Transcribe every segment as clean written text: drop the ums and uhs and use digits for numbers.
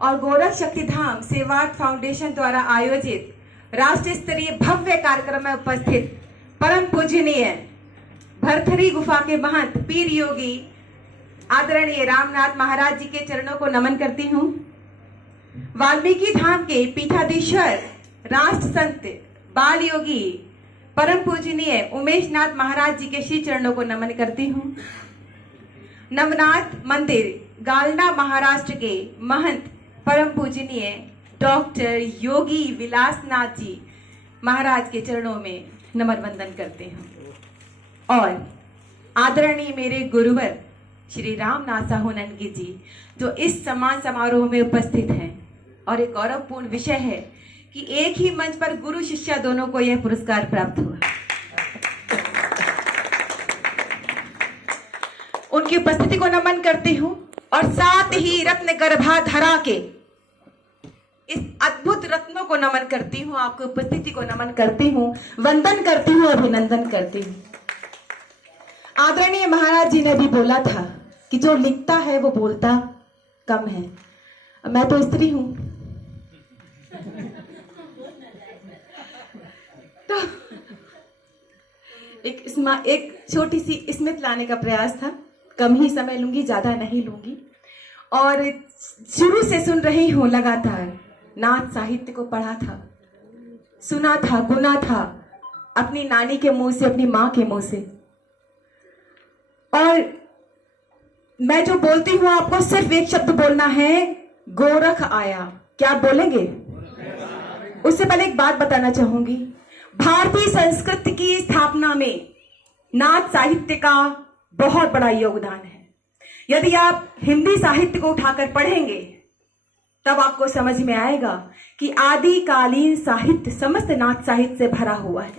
और गोरख शक्तिधाम सेवार्थ फाउंडेशन द्वारा आयोजित राष्ट्रीय स्तरीय भव्य कार्यक्रम में उपस्थित परम पूजनीय भरथरी गुफा के महंत पीर योगी आदरणीय रामनाथ महाराज जी के चरणों को नमन करती हूँ। वाल्मीकि धाम के पीठाधीश्वर राष्ट्र संत बाल योगी परम पूजनीय उमेश नाथ महाराज जी के श्री चरणों को नमन करती हूँ। नवनाथ मंदिर गालना महाराष्ट्र के महंत परम पूजनीय डॉक्टर योगी विलासनाथ जी महाराज के चरणों में नमन वंदन करते हैं। और आदरणीय मेरे गुरुवर श्री रामनाथ साहूनंदगी जी जो इस सम्मान समारोह में उपस्थित हैं। और एक गौरवपूर्ण विषय है कि एक ही मंच पर गुरु शिष्या दोनों को यह पुरस्कार प्राप्त हुआ। उनकी उपस्थिति को नमन करती हूँ और साथ ही रत्न गर्भाधरा के इस अद्भुत रत्नों को नमन करती हूँ। आपकी उपस्थिति को नमन करती हूँ, वंदन करती हूँ, अभिनंदन करती हूँ। आदरणीय महाराज जी ने भी बोला था कि जो लिखता है वो बोलता कम है। मैं तो स्त्री हूं तो एक छोटी सी स्मित लाने का प्रयास था। कम ही समय लूंगी, ज्यादा नहीं लूंगी। और शुरू से सुन रही हूं लगातार, नाथ साहित्य को पढ़ा था, सुना था, गुना था अपनी नानी के मुंह से, अपनी माँ के मुंह से। और मैं जो बोलती हूँ आपको सिर्फ एक शब्द बोलना है, गोरख आया। क्या आप बोलेंगे? उससे पहले एक बात बताना चाहूंगी। भारतीय संस्कृति की स्थापना में नाथ साहित्य का बहुत बड़ा योगदान है। यदि आप हिंदी साहित्य को उठाकर पढ़ेंगे तब आपको समझ में आएगा कि आदिकालीन साहित्य समस्त नाथ साहित्य से भरा हुआ है।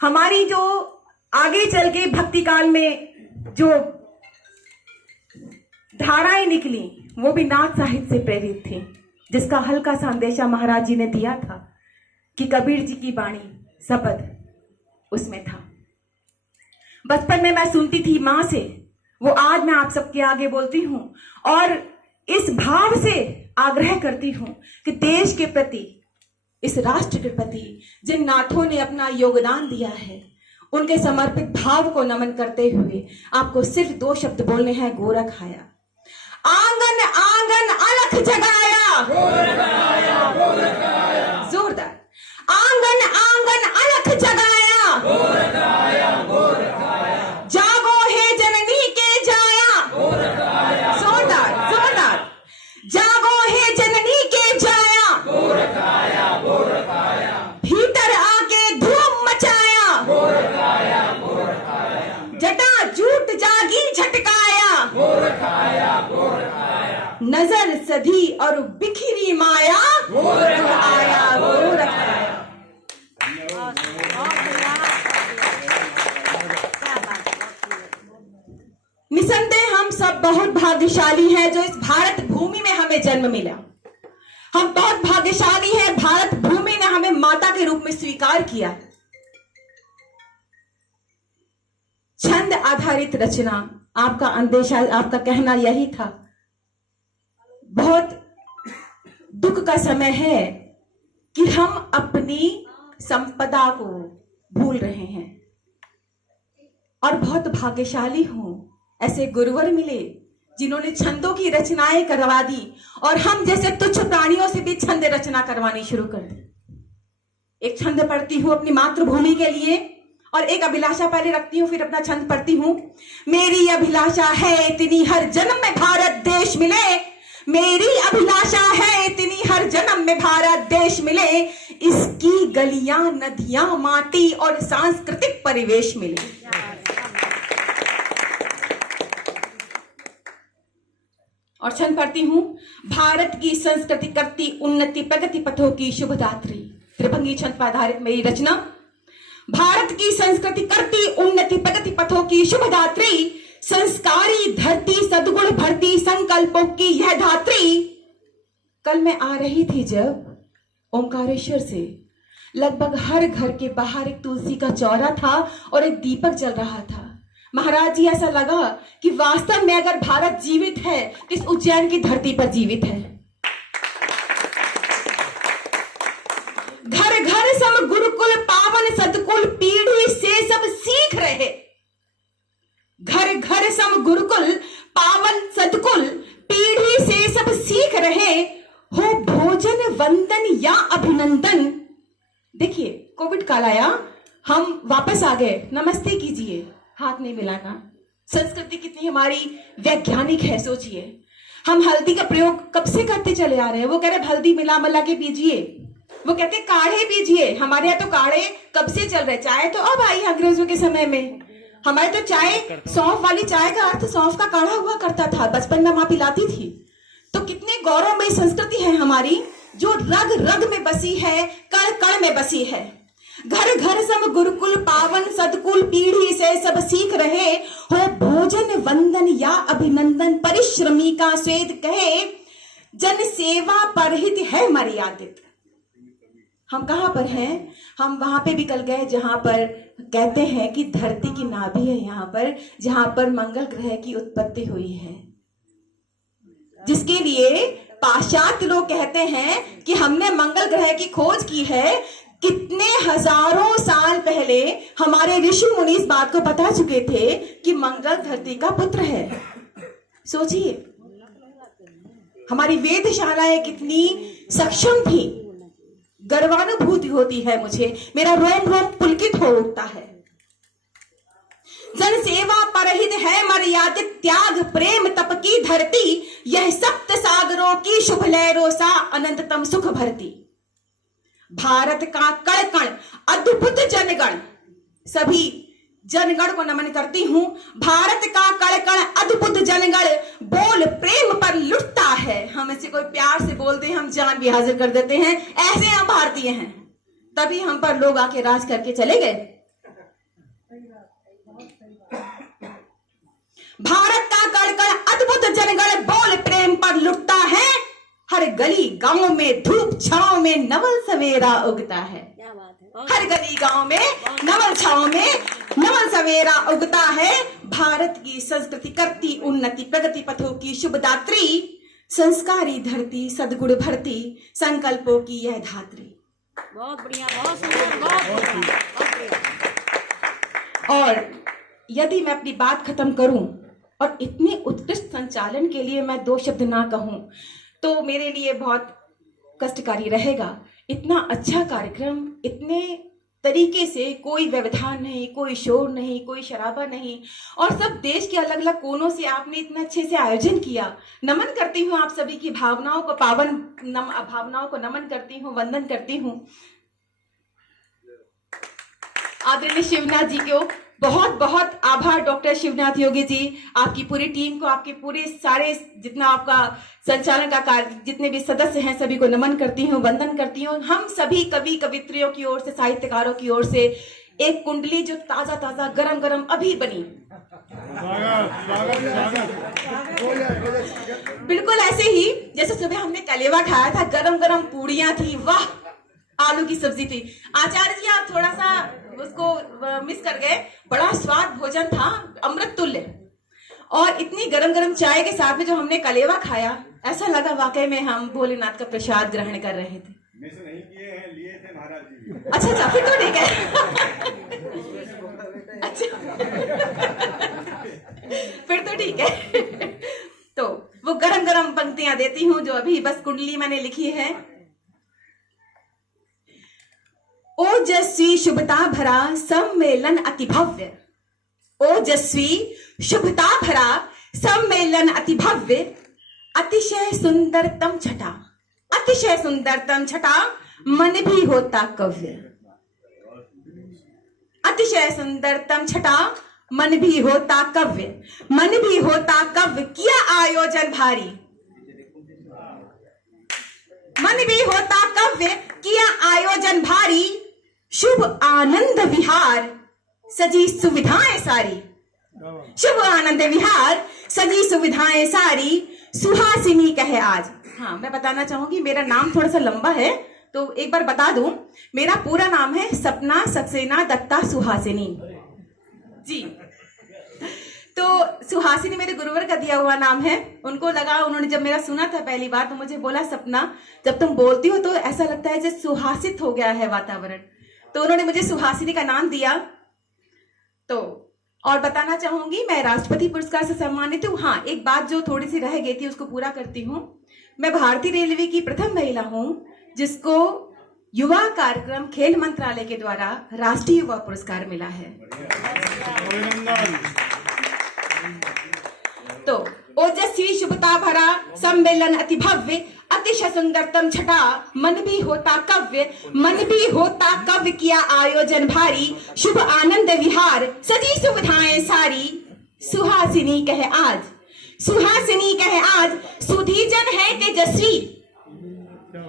हमारी जो आगे चल के भक्ति काल में जो धाराएं निकली वो भी नाथ साहित्य से प्रेरित थी, जिसका हल्का संदेशा महाराज जी ने दिया था कि कबीर जी की वाणी शब्द उसमें था। बचपन में मैं सुनती थी मां से, वो आज मैं आप सबके आगे बोलती हूं और इस भाव से आग्रह करती हूं कि देश के प्रति, इस राष्ट्र के प्रति जिन नाथों ने अपना योगदान दिया है उनके समर्पित भाव को नमन करते हुए आपको सिर्फ दो शब्द बोलने हैं, गोरख आया। आंगन आंगन अलख जगाया, गोरख आया, गोरख आया। जोरदार, आंगन आंगन अलख जगाया, गोरख आया, गोरख आया। जागो हे जननी के जाया, गोरख आया। जोरदार जोरदार, जागो हे जननी के जाया, गोरख आया, गोरख आया। भीतर आके धूम मचाया, गोरख आया, गोरख आया। जटा जूट जागी झटकाया, गोरख आया, गोरख आया। नजर सधी और बिखरी माया, गोरख आया, गोरख आया। निसंदेह हम सब बहुत भाग्यशाली हैं जो इस भारत भूमि में हमें जन्म मिला। हम बहुत भाग्यशाली हैं, भारत भूमि ने हमें माता के रूप में स्वीकार किया। छंद आधारित रचना, आपका अंदेशा, आपका कहना यही था। बहुत दुख का समय है कि हम अपनी संपदा को भूल रहे हैं। और बहुत भाग्यशाली हूं, ऐसे गुरुवर मिले जिन्होंने छंदों की रचनाएं करवा दी और हम जैसे तुच्छ प्राणियों से भी छंद रचना करवानी शुरू कर दी। एक छंद पढ़ती हूं अपनी मातृभूमि के लिए और एक अभिलाषा पहले रखती हूं, फिर अपना छंद पढ़ती हूं। मेरी अभिलाषा है इतनी हर जन्म में भारत देश मिले, मेरी अभिलाषा है इतनी हर जन्म में भारत देश मिले, इसकी गलियां नदियां माटी और सांस्कृतिक परिवेश मिले। और छंद पढ़ती हूं, भारत की संस्कृति करती उन्नति प्रगति पथों की शुभदात्री। त्रिभंगी छंद पर आधारित मेरी रचना। भारत की संस्कृति करती उन्नति प्रगति पथों की शुभदात्री, संस्कारी धरती सद्गुण भरती संकल्पों की यह धात्री। कल मैं आ रही थी जब ओंकारेश्वर से, लगभग हर घर के बाहर एक तुलसी का चौरा था और एक दीपक जल रहा था। महाराज जी ऐसा लगा कि वास्तव में अगर भारत जीवित है तो इस उज्जैन की धरती पर जीवित है। घर घर सम गुरुकुल पावन सदकुल पीढ़ी से सब सीख रहे। घर घर सम गुरुकुल पावन सदकुल पीढ़ी से सब सीख रहे हो भोजन वंदन या अभिनंदन। देखिए कोविड काल आया, हम वापस आ गए, नमस्ते कीजिए, हाथ नहीं मिलाना। संस्कृति कितनी हमारी वैज्ञानिक है, सोचिए। हम हल्दी का प्रयोग कब से करते चले आ रहे हैं। वो कह रहे हल्दी मिला मिला के पीजिए, वो कहते काढ़े पीजिए। हमारे यहाँ तो काढ़े कब से चल रहे, चाय तो अब आई अंग्रेजों के समय में। हमारे तो चाय, सौंफ वाली चाय का अर्थ सौंफ का काढ़ा हुआ करता था, बचपन में माँ पिलाती थी। तो कितने गौरवमयी संस्कृति है हमारी, जो रग रग में बसी है, कण कण में बसी है। घर घर सम गुरुकुल पावन सदकुल पीढ़ी से सब सीख रहे हो भोजन वंदन या अभिनंदन। परिश्रमी का स्वेद कहे जन सेवा परहित है मर्यादित। हम कहां पर हैं? हम वहां पे भी कल गए जहां पर कहते हैं कि धरती की नाभि है यहाँ पर, जहां पर मंगल ग्रह की उत्पत्ति हुई है, जिसके लिए पाश्चात्य लोग कहते हैं कि हमने मंगल ग्रह की खोज की है। कितने हजारों साल पहले हमारे ऋषि मुनि इस बात को बता चुके थे कि मंगल धरती का पुत्र है। सोचिए हमारी वेदशालाएं कितनी सक्षम थी। गर्वानुभूति होती है मुझे, मेरा रोम रोम पुलकित हो उठता है। जन सेवा परहित है मर्यादित, त्याग प्रेम तप की धरती, यह सप्त सागरों की शुभ लहरों सा अनंततम सुख भरती। भारत का कण कण अद्भुत जनगण, सभी जनगण को नमन करती हूं। भारत का कण कण अद्भुत जनगण बोल प्रेम पर लुटता है। हम इसे कोई प्यार से बोलते हैं, हम जान भी हाजिर कर देते हैं, ऐसे हम भारतीय हैं। तभी हम पर लोग आके राज करके चले गए। भारत का कण कण अद्भुत जनगण बोल प्रेम पर लुटता है। हर गली गांव में धूप छांव में नवल सवेरा उगता है। हर गली गांव में नवल छांव में नवल सवेरा उगता है। भारत की संस्कृति करती उन्नति, प्रगति पथों की शुभदात्री, संस्कारी धरती सदगुण भरती, संकल्पों की यह धात्री। बहुत बढ़िया, बहुत सुंदर, बहुत बढ़िया। और यदि मैं अपनी बात खत्म करूं और इतने उत्कृष्ट संचालन के लिए मैं दो शब्द ना कहूं तो मेरे लिए बहुत कष्टकारी रहेगा। इतना अच्छा कार्यक्रम, इतने तरीके से, कोई व्यवधान नहीं, कोई शोर नहीं, कोई शराबा नहीं, और सब देश के अलग अलग कोनों से आपने इतना अच्छे से आयोजन किया। नमन करती हूँ आप सभी की भावनाओं को, भावनाओं को नमन करती हूँ, वंदन करती हूँ। आदरणीय शिवनाथ जी को बहुत बहुत आभार। डॉक्टर शिवनाथ योगी जी, आपकी पूरी टीम को, आपके पूरे सारे जितना आपका संचालन का कार्य, जितने भी सदस्य हैं, सभी को नमन करती हूँ, वंदन करती हूँ। हम सभी कवि कवित्रियों की ओर से, साहित्यकारों की ओर से एक कुंडली जो ताजा ताजा गरम गरम अभी बनी, बिल्कुल ऐसे ही जैसे सुबह हमने कलेवा खाया था, गरम गरम पूड़ियां थी, वाह, आलू की सब्जी थी। आचार्य जी आप थोड़ा सा उसको मिस कर गए, बड़ा स्वाद भोजन था, अमृत तुल्य। और इतनी गरम गरम चाय के साथ में जो हमने कलेवा खाया, ऐसा लगा वाकई में हम भोलेनाथ का प्रसाद ग्रहण कर रहे थे। मिस नहीं किए हैं, लिए थे महाराज जी। अच्छा, फिर तो ठीक है। अच्छा, फिर तो ठीक है। तो वो गरम गरम पंक्तियां देती हूँ जो अभी बस कुंडली मैंने लिखी है। ओजस्वी शुभता भरा सम्मेलन अति भव्य, ओजस्वी शुभता भरा सम्मेलन अति भव्य, अतिशय सुंदरतम छटा, अतिशय सुंदरतम छटा, मन भी होता कव्य। अतिशय सुंदरतम छटा, मन भी होता कव्य, मन भी होता कव्य, किया आयोजन भारी, मन भी होता कव्य, किया आयोजन भारी, शुभ आनंद विहार सजी सुविधाएं सारी, शुभ आनंद विहार सजी सुविधाएं सारी, सुहासिनी कहे आज। हाँ, मैं बताना चाहूंगी, मेरा नाम थोड़ा सा लंबा है तो एक बार बता दूं, मेरा पूरा नाम है सपना सक्सेना दत्ता सुहासिनी जी। तो सुहासिनी मेरे गुरुवर का दिया हुआ नाम है। उनको लगा, उन्होंने जब मेरा सुना था पहली बार तो मुझे बोला, सपना जब तुम बोलती हो तो ऐसा लगता है जैसे सुहासित हो गया है वातावरण, तो उन्होंने मुझे सुहासिनी का नाम दिया। तो और बताना चाहूंगी मैं राष्ट्रपति पुरस्कार से सम्मानित हूँ। हाँ, एक बात जो थोड़ी सी रह गई थी उसको पूरा करती हूँ। मैं भारतीय रेलवे की प्रथम महिला हूँ जिसको युवा कार्यक्रम खेल मंत्रालय के द्वारा राष्ट्रीय युवा पुरस्कार मिला है। तो ओजस्वी शुभता भरा सम्मेलन अति भव्य, अतिशय सुंदरतम छटा, मन भी होता कव्य किया आयोजन भारी, शुभ आनंद विहार सजी सुविधाएं सारी। सुहासिनी कहे आज सुधीजन है तेजस्वी,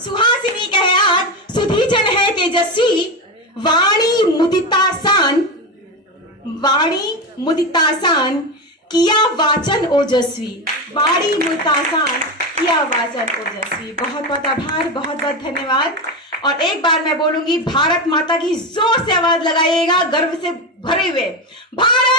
सुहासिनी कहे आज सुधीजन है तेजस्वी, वाणी मुदितासान किया वाचन ओजस्वी, वाणी मुदितासान किया वाचन ओजस्वी। बहुत बहुत आभार, बहुत बहुत धन्यवाद। और एक बार मैं बोलूंगी, भारत माता की जोर से आवाज लगाइएगा गर्व से भरे हुए, भारत